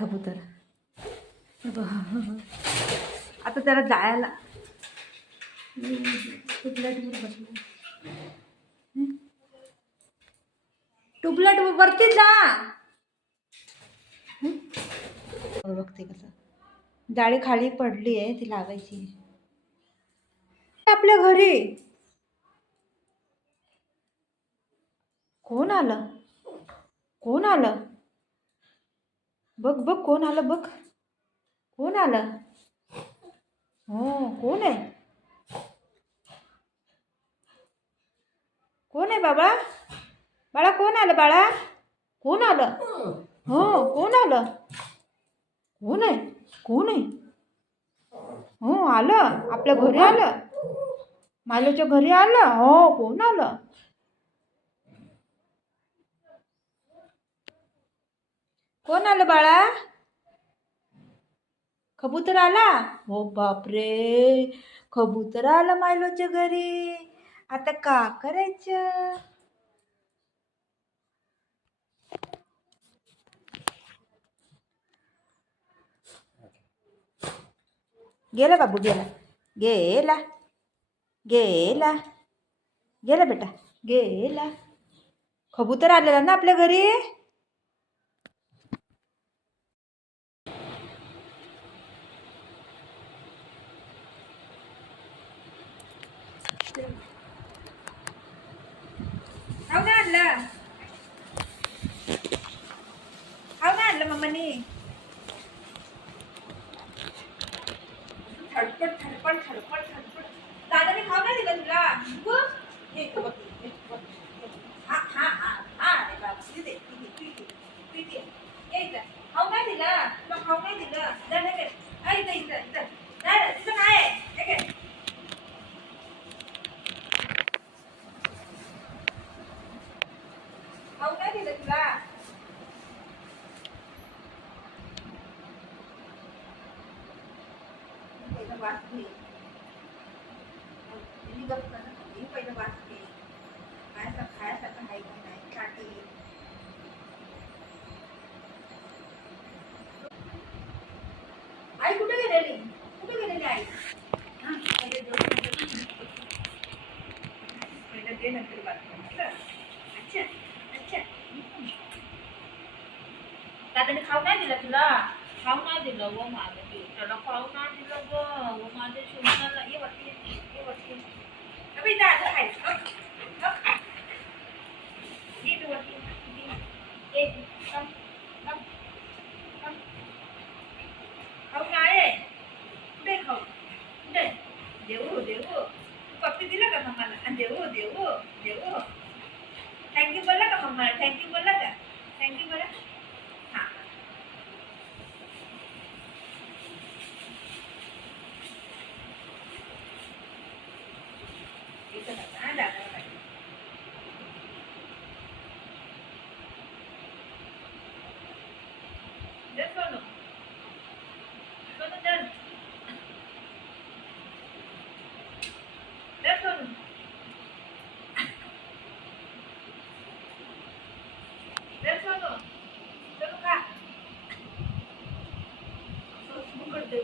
कबूतर आता त्याला जायला ट्यूबलाईटवर बसलो. ट्यूबलाईट वरती जा. बघते कसं जाळी खाली पडली आहे ती लावायची आपल्या घरी. कोण आलं? कोण आलं? बघ बघ कोण आलं बघ. कोण आलं? हो कोण आहे? कोण आहे बाबा? बाळा कोण आलं? बाळा कोण आलं? हो कोण आलं? कोण आहे? कोण आहे? हो आलं आपल्या घरी आलं. मायलोच्या घरी आलं. हो कोण आलं? कोण आलं बाळा? कबूतर आला. हो बापरे कबूतर आला मायलोच्या घरी. आता का करायचं? गेला बाबू गेला. गेला गेला गेला बेटा गेला. कबूतर आलेला ना आपल्या घरी. हाव ना आणलं. हाव ना आणलं मम्मानी. थडपड थडपड थडपड थडपड. दादाने खाऊ नाही दिलं तुला. हा हा हा हा पिते पिते पिते. खाऊ नाही दिलं तुला. खाऊ नाही दिलं. इथं इथं इथं तिथं काय आहे? खाऊ नाही दिलं तुला. पहिलं वास घे. पहिलं वास घे. खायसारखं आहे की नाही काटे. आई कुठे गेलेली? कुठे गेलेली आई? हा पहिलं दे नंतर वास घे. अच्छा अच्छा. दादाने खाऊ नाही दिलं तुला. खाऊ नाही दिलं व माझं त्याला खाऊ नाही दिलं ग. व माझ्या शिवणाला ये वाटते ये वाटते. अबे दादा खायचं ये तू वाटते. ये कम कम कम. खाऊ नाही कुठे खाऊ कुठे? देऊ देऊ पप्पी दिला का मम्माला? देऊ देऊ देऊ. थँक्यू बोलला का मम्माला? थँक्यू बोलला का? थँक्यू बोला. हां इथं नका दादा. सोनू सोनू दर दर सोनू दर सोनू सोनू खा. करते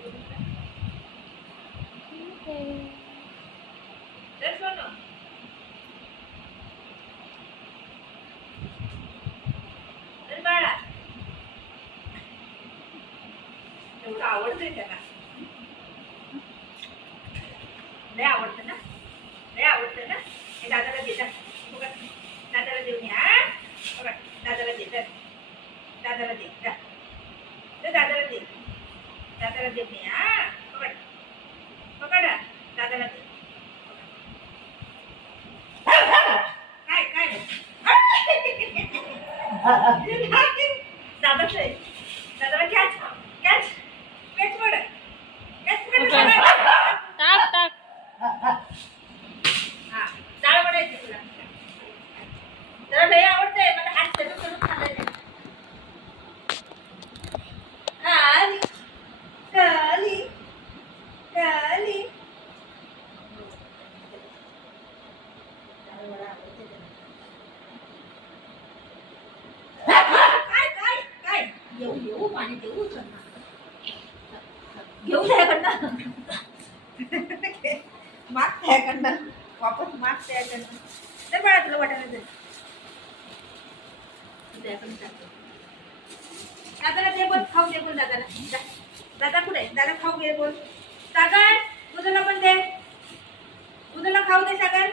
दर सोनू. दर बाळा. एवढं आवडतंय त्याला. लय आवडतं ना. लय आवडतं ना. हे दादाला देतात. बघा दादाला देऊन या. बघा दादाला देतात. दादाला दे दादाला दे. दादाला देऊन या. बघा बघा दादाला दे. काय काय दादाच आहे. दादाला कॅच कॅच कॅच पड कॅच पड. टाक टाक. हा डाळ पडायची तुला. त्याला लय आवडतंय. मला हात करून करून खाल्लंय. खाली खाली खाली. काय काय काय येऊ येऊ. देऊ पाणी देऊ चल ना. घेऊ त्याकडनं माग त्याकडनं वापस माग त्याकडनं ते बाळा तुला वाटायला दे त्याकडनं टाकतो. दादाला दे बोल खाऊ दे बोल दादाला. दादा कुठे दादा खाऊ घे बोल. सागर उद्याला पण दे उद्याला खाऊ दे सागर.